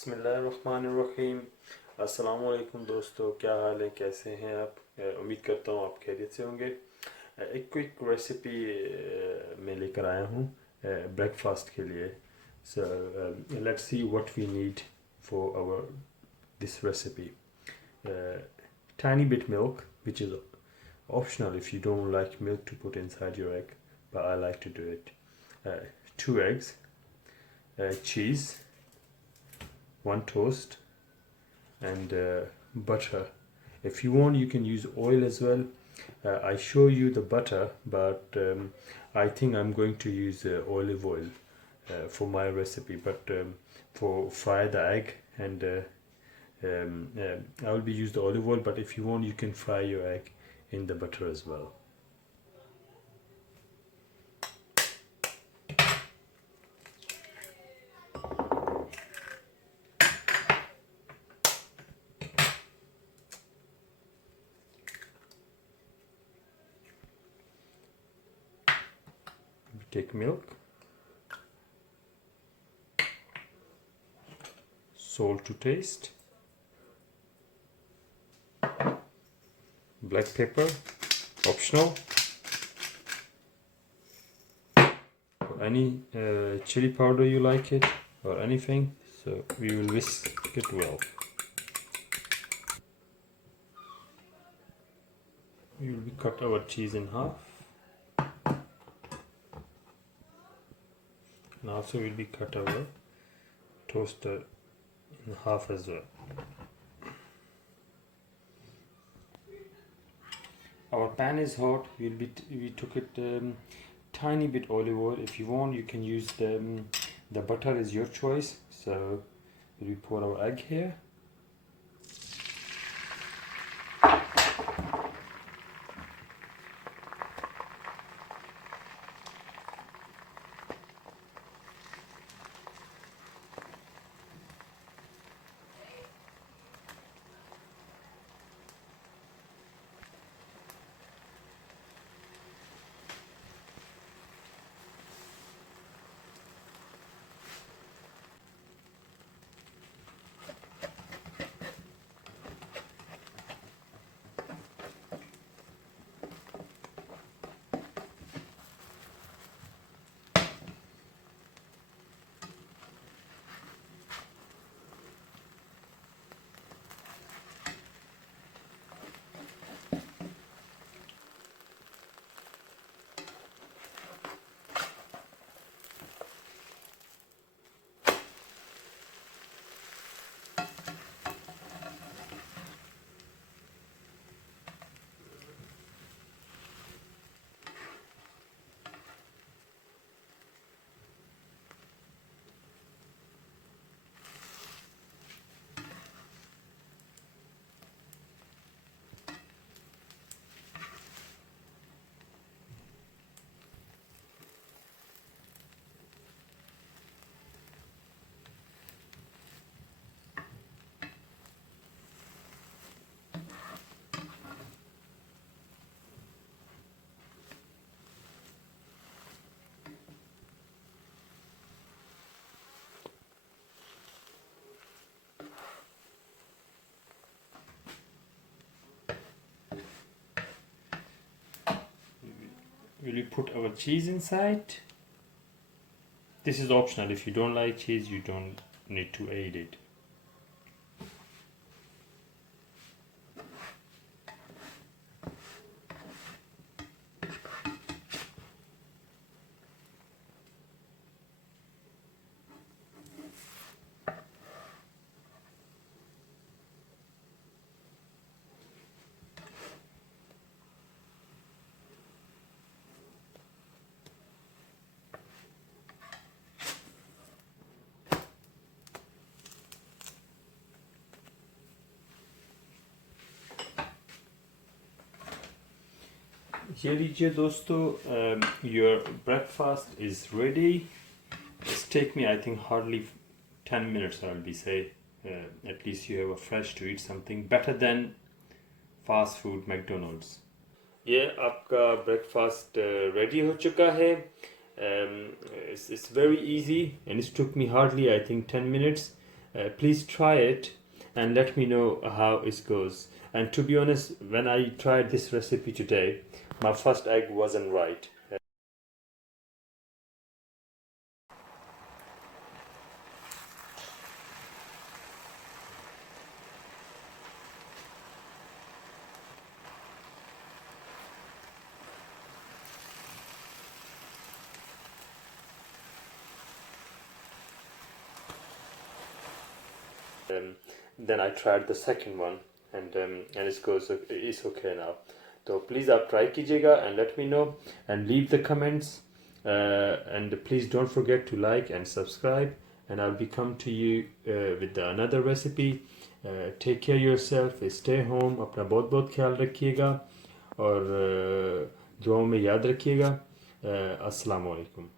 बिस्मिल्लाहिर्रहमानिर्रहीम। अस्सलाम वालेकुम दोस्तों, क्या हाल है, कैसे हैं आप? उम्मीद करता हूँ आप खैरियत से होंगे। एक क्विक रेसिपी मैं लेकर आया हूँ ब्रेकफास्ट के लिए। So let's see what we need for our this recipe. Tiny bit milk, which is optional if you don't like milk to put inside your egg, but I like to do it. 2 eggs, cheese, 1 toast, and butter. If you want, you can use oil as well. I show you the butter, but I think I'm going to use olive oil for my recipe. But for fry the egg, and I will be use the olive oil. But if you want, you can fry your egg in the butter as well. Take milk, salt to taste, black pepper, optional, or any chili powder you like it, or anything. So we will whisk it well. We will cut our cheese in half. And also we'll be cut our toaster in half as well. Our pan is hot. We took it tiny bit olive oil. If you want, you can use the butter is your choice. So we pour our egg here. We will put our cheese inside. This is optional. If you don't like cheese, you don't need to add it. ये लीजिए दोस्तों, your breakfast is ready. It's take me I think hardly 10 minutes. I'll be say at least you have a fresh to eat something better than fast food McDonald's. ये आपका breakfast ready हो चुका है. It's very easy and it took me hardly I think 10 minutes. Please try it and let me know how it goes. And to be honest, when I tried this recipe today, my first egg wasn't right. Um, then I tried the second one, and it's okay now. So please आप try कीजिएगा and let me know and leave the comments, and please don't forget to like and subscribe, and I'll be come to you with another recipe. Take care yourself, stay home, अपना बहुत बहुत ख्याल रखिएगा और दुआओं में याद रखिएगा. अस्सलाम वालेकुम.